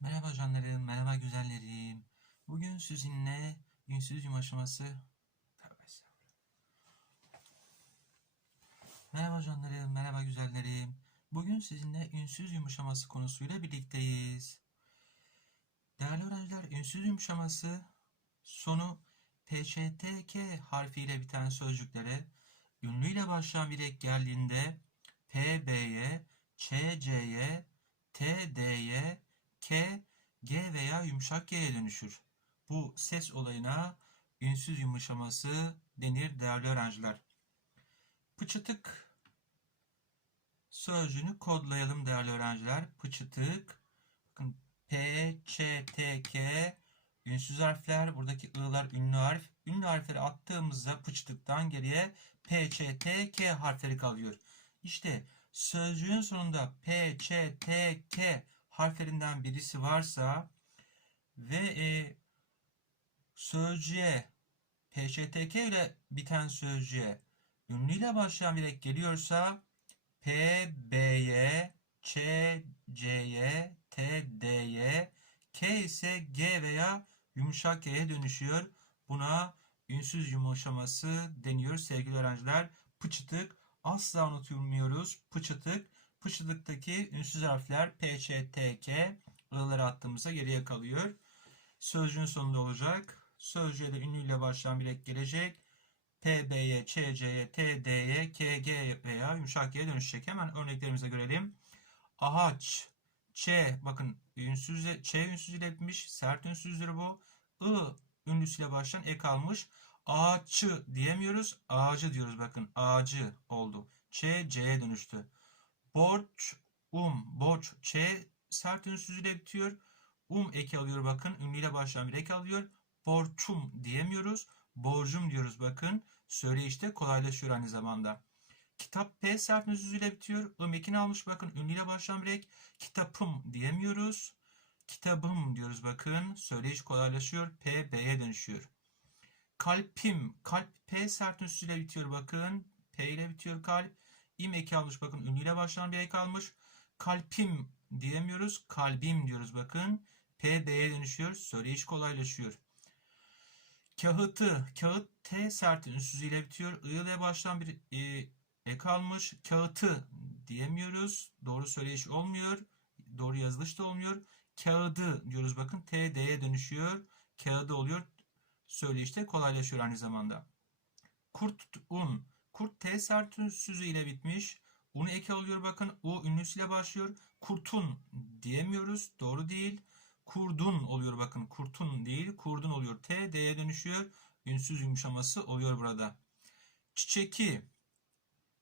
Merhaba canlarım, merhaba güzellerim. Bugün sizinle. Tövbe estağfurullah. Merhaba canlarım, merhaba güzellerim. Bugün sizinle ünsüz yumuşaması konusuyla birlikteyiz. Değerli öğrenciler, ünsüz yumuşaması sonu PÇTK harfiyle biten sözcüklere ünlüyle başlayan bir ek geldiğinde PB'ye, ÇC'ye, TD'ye, K, G veya yumuşak G'ye dönüşür. Bu ses olayına ünsüz yumuşaması denir değerli öğrenciler. Pıçıtık sözcüğünü kodlayalım değerli öğrenciler. Pıçıtık. Bakın P, Ç, T, K ünsüz harfler. Buradaki ı'lar ünlü harf. Ünlü harfleri attığımızda pıçıtıktan geriye P, Ç, T, K harfleri kalıyor. İşte sözcüğün sonunda P, Ç, T, K harflerinden birisi varsa ve e, sözcüğe PÇTK ile biten sözcüğe ünlüyle başlayan bir ek geliyorsa P, B'ye, Ç, C'ye, T, D'ye, K ise G veya yumuşak G'ye dönüşüyor. Buna ünsüz yumuşaması deniyor sevgili öğrenciler. Pıçıtık asla unutmuyoruz. Pıçıtık Pışılıktaki ünsüz harfler P, Ç, T, K ı'ları attığımızda geriye kalıyor. Sözcüğün sonunda olacak. Sözcüğe de ünlüyle başlayan bir ek gelecek. P, B'ye, Ç, C'ye, T, D'ye, K, G veya yumuşak G'ye dönüşecek. Hemen örneklerimize görelim. Ağaç, Ç, bakın ünsüz, Ç ünsüz ile etmiş. Sert ünsüzdür bu. I ünlüsüyle başlayan ek almış. Ağaççı diyemiyoruz. Ağacı diyoruz bakın. Ağacı oldu. Ç, C'ye dönüştü. Borç, um, borç, ç sert ünsüzüyle bitiyor. Um eki alıyor bakın. Ünlüyle başlayan bir ek alıyor. Borçum diyemiyoruz. Borcum diyoruz bakın. Söyleyişte kolaylaşıyor aynı zamanda. Kitap P sert ünsüzüyle bitiyor. Im ekini almış bakın. Ünlüyle başlayan bir ek. Kitapım diyemiyoruz. Kitabım diyoruz bakın. Söyleyiş kolaylaşıyor. P B'ye dönüşüyor. Kalpim. Kalp P sert ünsüzüyle bitiyor bakın. P ile bitiyor kalp im eki almış bakın ünlüyle başlayan bir ek almış. Kalpim diyemiyoruz. Kalbim diyoruz bakın. P D'ye dönüşüyor. Söyleyiş kolaylaşıyor. Kağıtı. Kağıt T sert ünsüz ile bitiyor. I ile başlayan bir e, ek almış. Kağıtı diyemiyoruz. Doğru söyleyiş olmuyor. Doğru yazılış da olmuyor. Kağıdı diyoruz bakın. T D'ye dönüşüyor. Kağıdı oluyor. Söyleyişte kolaylaşıyor aynı zamanda. Kurt un. Kurt T sert ünsüzü ile bitmiş. Unu eki alıyor bakın. U ünlüsüyle başlıyor. Kurtun diyemiyoruz. Doğru değil. Kurdun oluyor bakın. Kurtun değil. Kurdun oluyor. T D'ye dönüşüyor. Ünsüz yumuşaması oluyor burada. Çiçeki.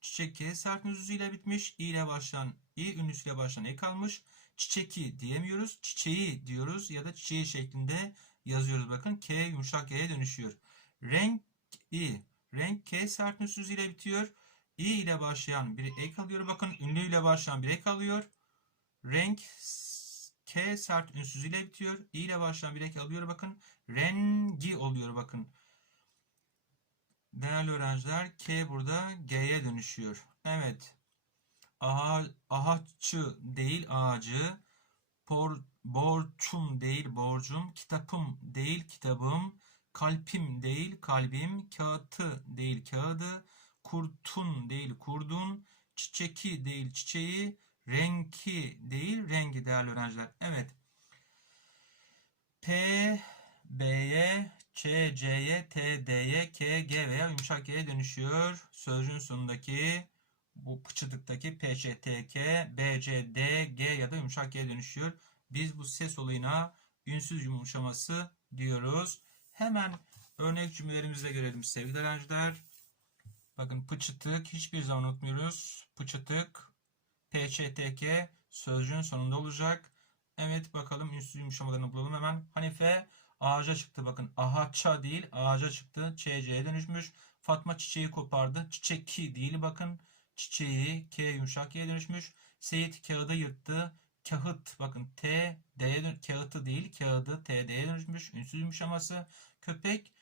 Çiçeki sert ünsüzüyle bitmiş. İ ile başlayan, İ ünlüsüyle başlayan ek almış. Çiçeki diyemiyoruz. Çiçeği diyoruz ya da çiçeği şeklinde yazıyoruz. Bakın K yumuşak G'ye dönüşüyor. Renk i. Renk K sert ünsüz ile bitiyor. İ ile başlayan bir ek alıyor. Bakın ünlü ile başlayan bir ek alıyor. Renk K sert ünsüz ile bitiyor. İ ile başlayan bir ek alıyor. Bakın rengi oluyor. Bakın. Değerli öğrenciler K burada G'ye dönüşüyor. Evet. Aha, ağaççı değil ağacı. Por, borçum değil borcum. Kitapım değil kitabım. Kalpim değil kalbim, kağıtı değil kağıdı, kurtun değil kurdun, çiçeki değil çiçeği, renki değil rengi değerli öğrenciler. Evet. P, B'ye, Ç, C'ye, T, D'ye, K, G veya yumuşak G'ye dönüşüyor. Sözcüğün sonundaki bu pıçıdıktaki P, Ç, T, K, B, C, D, G ya da yumuşak G'ye dönüşüyor. Biz bu ses olayına ünsüz yumuşaması diyoruz. Hemen örnek cümlelerimizi görelim sevgili öğrenciler. Bakın pıçıtık hiçbir zaman unutmuyoruz. Pıçıtık PÇTK sözcüğün sonunda olacak. Evet bakalım ünsüz yumuşamalarını bulalım hemen. Hanife ağaca çıktı bakın. Ahaça değil ağaca çıktı. ÇC'ye dönüşmüş. Fatma çiçeği kopardı. Çiçekki değil bakın. Çiçeği K yumuşak Y'ye dönüşmüş. Seyit kağıdı yırttı kağıt bakın T D'ye kağıtı değil kağıdı T D'ye dönüşmüş ünsüz yumuşaması köpek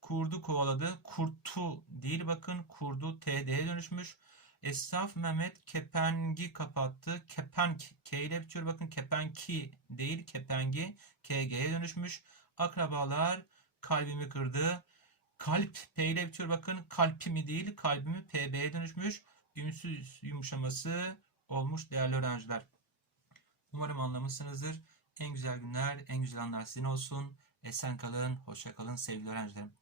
kurdu kovaladı kurtu değil bakın kurdu T D'ye dönüşmüş Esnaf Mehmet kepengi kapattı. Kepenk K ile bitiyor. Bakın kepenki değil kepengi KG'ye dönüşmüş. Akrabalar kalbimi kırdı. Kalp P ile bitiyor. Bakın kalpimi değil kalbimi PB'ye dönüşmüş. Ünsüz yumuşaması olmuş değerli öğrenciler. Umarım anlamışsınızdır. En güzel günler, en güzel anlar sizin olsun. Esen kalın, hoşça kalın sevgili öğrencilerim.